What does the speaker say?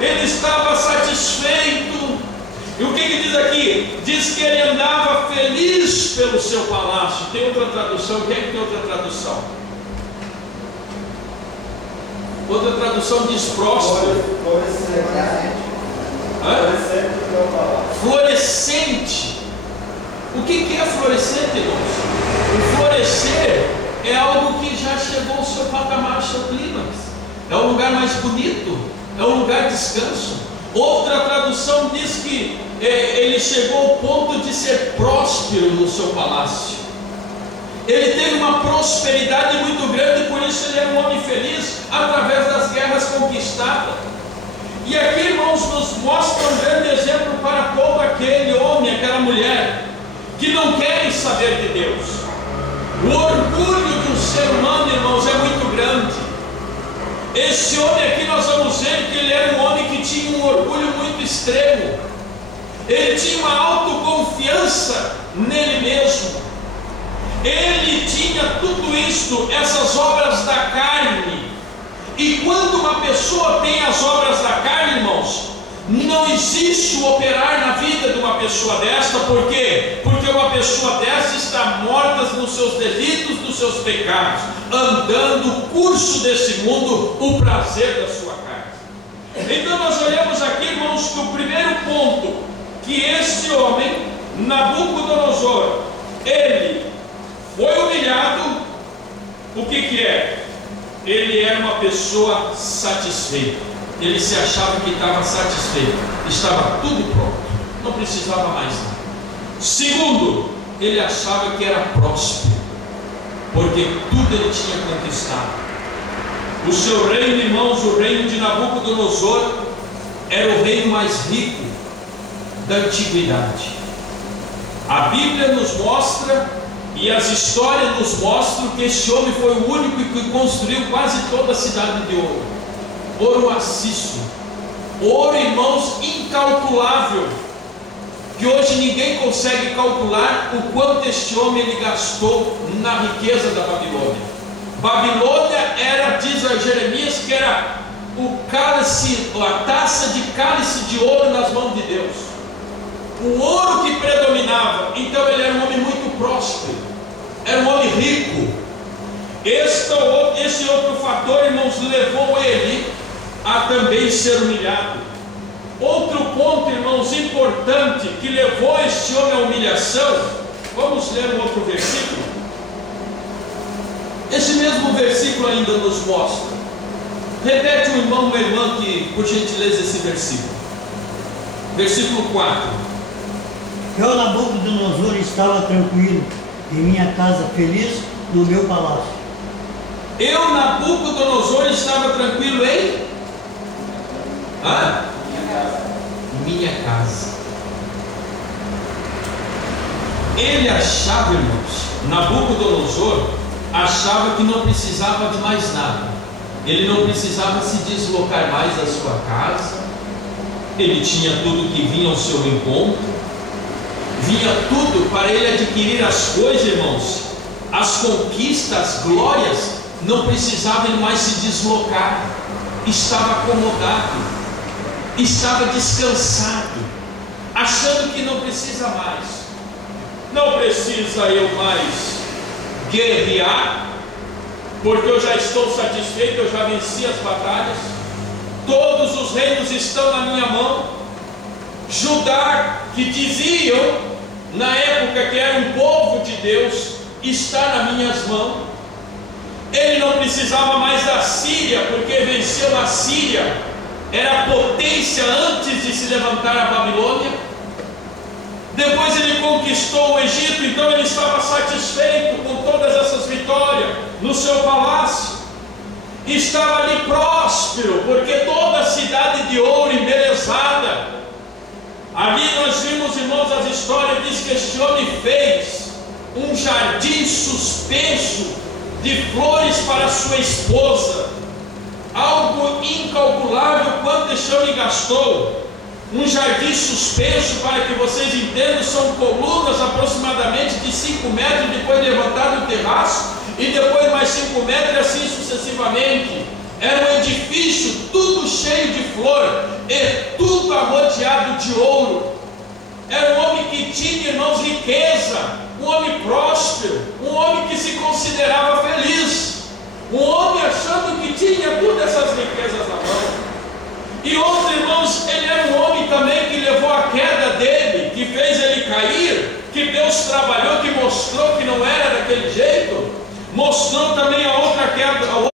ele estava satisfeito. E o que diz aqui? Diz que ele andava feliz pelo seu palácio. Tem outra tradução? Quem é que tem outra tradução? Outra tradução diz próspero. Florescente. O que é florescente, irmãos? O florescer é algo que já chegou ao seu patamar, ao seu clímax. É um lugar mais bonito, é um lugar de descanso. Outra tradução diz que ele chegou ao ponto de ser próspero no seu palácio. Ele teve uma prosperidade muito grande, por isso ele era um homem feliz através das guerras conquistadas. E aqui, irmãos, nos mostra um grande exemplo para todo aquele homem, aquela mulher que não querem saber de Deus. O orgulho de um ser humano, irmãos, é muito grande. Esse homem aqui, nós vamos ver que ele era um homem que tinha um orgulho muito extremo. Ele tinha uma autoconfiança nele mesmo. Ele tinha tudo isso, essas obras da carne. E quando uma pessoa tem as obras da carne, irmãos, não existe o operar na vida de uma pessoa desta. Por quê? Porque uma pessoa desta está morta nos seus delitos, nos seus pecados, andando o curso desse mundo, o prazer da sua carne. Então nós olhamos aqui, irmãos, que o primeiro ponto, que este homem, Nabucodonosor, ele foi humilhado. O que é? Ele era uma pessoa satisfeita. Ele se achava que estava satisfeito, estava tudo pronto, não precisava mais nada. Segundo, ele achava que era próspero, porque tudo ele tinha conquistado. O seu reino, irmãos, o reino de Nabucodonosor, era o reino mais rico da antiguidade. A Bíblia nos mostra, e as histórias nos mostram, que esse homem foi o único que construiu quase toda a cidade de ouro. Ouro maciço, ouro, irmãos, incalculável, que hoje ninguém consegue calcular o quanto este homem ele gastou na riqueza da Babilônia. Babilônia era, diz a Jeremias, que era o cálice, a taça de cálice de ouro nas mãos de Deus, o ouro que predominava. Então ele era um homem muito próspero, era um homem rico. Esse outro fator, irmãos, levou ele a também ser humilhado. Outro ponto, irmãos, importante que levou este homem à humilhação, vamos ler um outro versículo. Esse mesmo versículo ainda nos mostra. Repete um irmão, uma irmã, que por gentileza esse versículo. Versículo 4. Eu, Nabucodonosor, estava tranquilo em minha casa, feliz no meu palácio. Eu, Nabucodonosor, estava tranquilo em minha casa. Ele achava, irmãos, Nabucodonosor achava que não precisava de mais nada. Ele não precisava se deslocar mais da sua casa. Ele tinha tudo que vinha ao seu encontro. Vinha tudo para ele adquirir as coisas, irmãos. As conquistas, as glórias. Não precisava ele mais se deslocar. Estava acomodado, estava descansado, achando que não precisa mais. Não precisa eu mais guerrear, porque eu já estou satisfeito, eu já venci as batalhas. Todos os reinos estão na minha mão. Judá, que diziam na época que era um povo de Deus, está nas minhas mãos. Ele não precisava mais da Síria, porque venceu a Síria, era a potência antes de se levantar a Babilônia. Depois ele conquistou o Egito, então ele estava satisfeito com todas essas vitórias no seu palácio. Estava ali próspero, porque toda a cidade de ouro embelezada. Ali nós vimos, irmãos, as histórias, diz que este homem fez um jardim suspenso de flores para sua esposa, algo incalculável quanto este homem gastou. Um jardim suspenso, para que vocês entendam, são colunas aproximadamente de 5 metros, depois levantado o terraço, e depois mais 5 metros, e assim sucessivamente. Era um edifício tudo cheio de flor e tudo arrodeado de ouro. Era um homem que tinha, irmãos, riqueza, um homem próspero, um homem que se considerava feliz, um homem achando que tinha todas essas riquezas na mão. E outro, irmãos, ele era um homem também que levou a queda dele, que fez ele cair, que Deus trabalhou, que mostrou que não era daquele jeito, mostrou também a outra queda,